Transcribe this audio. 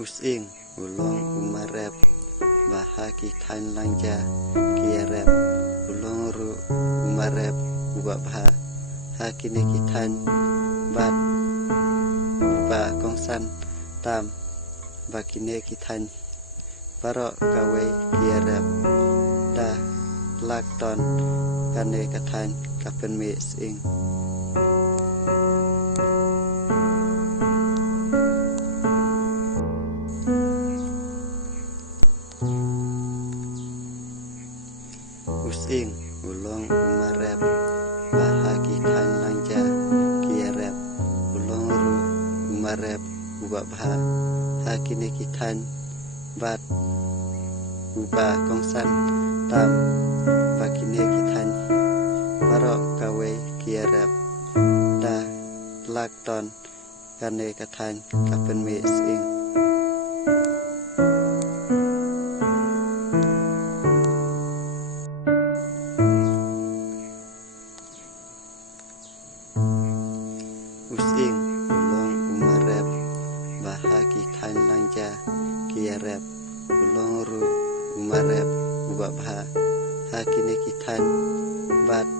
Using ulong umarep bahaki tan langja kiarep ulong ru umarep ubah hakine kitan bat ba kongsan tam bakine kitan barok gawe kiarep da lakton kane katan kapen me sing Using ulong umarep bahagi tan langja kiarep ulong ru umarep ubah hakine kitan bat ubah kongsan tam bakine kitan barok gawe kiarep da lakton kane katan kapen me sing Using ulong umarep bahagi tan langja kiarep ulong ru umarep ubah hakine kitan bat